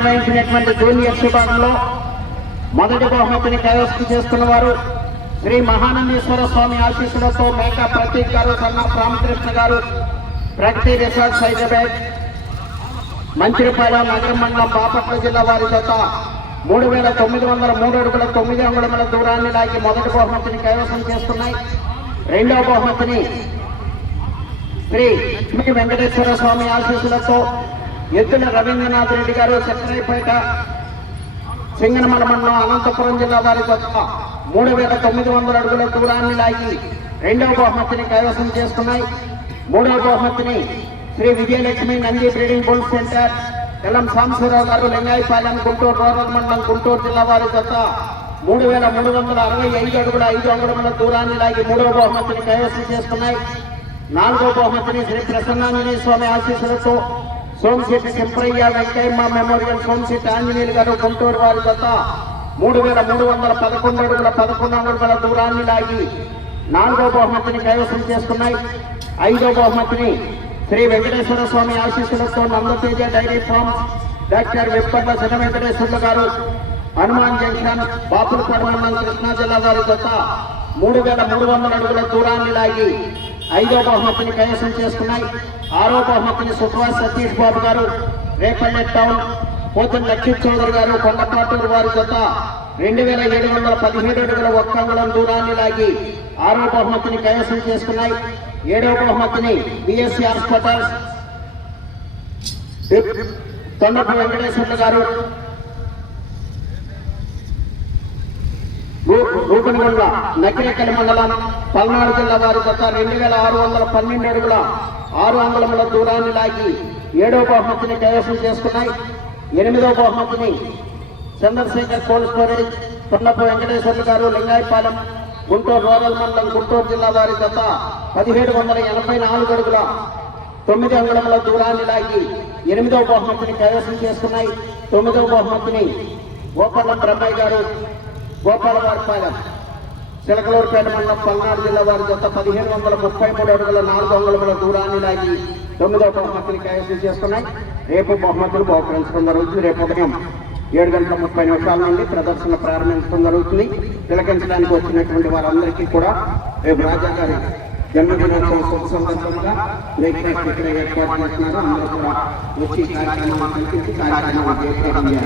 నిర్వహించినటువంటి జూనియర్ విభాగంలో మొదటి బహుమతిని కైవసం చేసుకున్న వారు శ్రీ మహానందేశ్వర స్వామి ఆశీస్సులతో మేకా ప్రతీక్ గారు, సన్న రామకృష్ణ గారు, ప్రగతి రిసార్ట్స్ హైదరాబాద్, మంచిరిపాలెం నగర మండలం, బాపట్ల జిల్లా వారి జత 3903 అడుగుల 9 అంగుళముల దూరాన్ని లాగి మొదటి బహుమతిని కైవసం చేసుకున్నాయి. రెండవ బహుమతిని శ్రీ లక్ష్మీ వెంకటేశ్వర స్వామి ఆశీస్సులతో ఎద్దుల రవీంద్రనాథ్ రెడ్డి గారు, చక్రాయపేట, సింగనమల మండలం, అనంతపురం జిల్లా వారి జత 3900 అడుగుల దూరాన్ని లాగి రెండవ బహుమతిని కైవసం చేసుకున్నాయి. మూడవ బహుమతిని Sri Vijayalakshmi Nandi breeding bull centre, Ellam Sambasivarao గారు, లింగాయపాలెం, గుంటూరు రూరల్ మండలం, గుంటూరు జిల్లా వారి జత 3365 అడుగుల 5 అంగుళముల దూరాన్ని లాగి మూడవ బహుమతిని కైవసం చేసుకున్నాయి. నాలుగవ బహుమతిని శ్రీ ప్రసన్నాంజనేయ స్వామి ఆశీస్సులతో సోమశెట్టి సింపరయ్య వెంకయ్యమ్మ మెమోరియల్, సోమశెట్టి ఆంజనేయులు గారు, గుంటూరు వారి జత 3311 అడుగుల 11 అంగుళముల దూరాన్ని లాగి నాలుగవ బహుమతిని కైవసం చేసుకున్నాయి. ఐదవ బహుమతిని శ్రీ వెంకటేశ్వర స్వామి ఆశీస్సులతో Nandateja dairy farm, doctor Vipparla Sana Venkateswarlu గారు, హనుమాన్ జంక్షన్, బాపులపాడు మండలం, కృష్ణా జిల్లా వారి జత 3300 అడుగుల దూరాన్ని లాగి ఐదవ బహుమతిని కైవసం చేసుకున్నాయి. ఆరో బహుమతిని సుభాష్ సతీష్ బాబు గారు, రేపల్లె టౌన్, పోతన్ లక్ష్మీ చౌదరి గారు, కొండపాటూరు వారి జత 2717 అడుగుల 1 అంగుళం దూరాన్ని లాగి ఆరో బహుమతిని కైవసం చేసుకున్నాయి. ఏడవ బహుమతిని బిఎస్సి హాస్పిటల్స్, తొండపు వెంకటేశ్వర్లు గారు, రూపనగొండ, నకిరేకల్ మండలం, పల్నాడు జిల్లా వారి జత 2612 అడుగుల 6 అంగుళముల దూరాన్ని లాగి ఏడవ బహుమతిని కైవసం చేసుకున్నాయి. ఎనిమిదవ బహుమతిని చంద్రశేఖర్ కోల్డ్ స్టోరేజ్, తొండపు వెంకటేశ్వర్లు గారు, లింగాయపాలెం, గుంటూరు రూరల్ మండలం, గుంటూరు జిల్లా వారి జత 1784 అడుగుల 9 అంగుళముల దూరాన్ని లాగి ఎనిమిదవ బహుమతిని కైవసం చేసుకున్నాయి. తొమ్మిదవ బహుమతిని గోపాలం బ్రహ్మయ్య గారు, గోపాలవారిపాలెం, చిలకలూరుపేట మండలం, పల్నాడు జిల్లా వారి జత 1533 అడుగుల 4 అంగుళముల దూరాన్ని లాగి తొమ్మిదవ బహుమతిని కైవసం చేసుకున్నాయి. రేపు బహుమతులు బహుకరించడం జరుగుతుంది. రేపు ఉదయం 7:30 నుండి ప్రదర్శన ప్రారంభించడం జరుగుతుంది. తిలకించడానికి వచ్చినటువంటి వారందరికీ కూడా రేపు రాజా గారి జన్మదినోత్సవం శుభ సందర్భంగా బ్రేక్ఫాస్ట్ ఇక్కడ ఏర్పాటు చేస్తున్నారు. అందరూ కూడా వచ్చి కార్యక్రమాన్ని కల్పించి కార్యక్రమాన్ని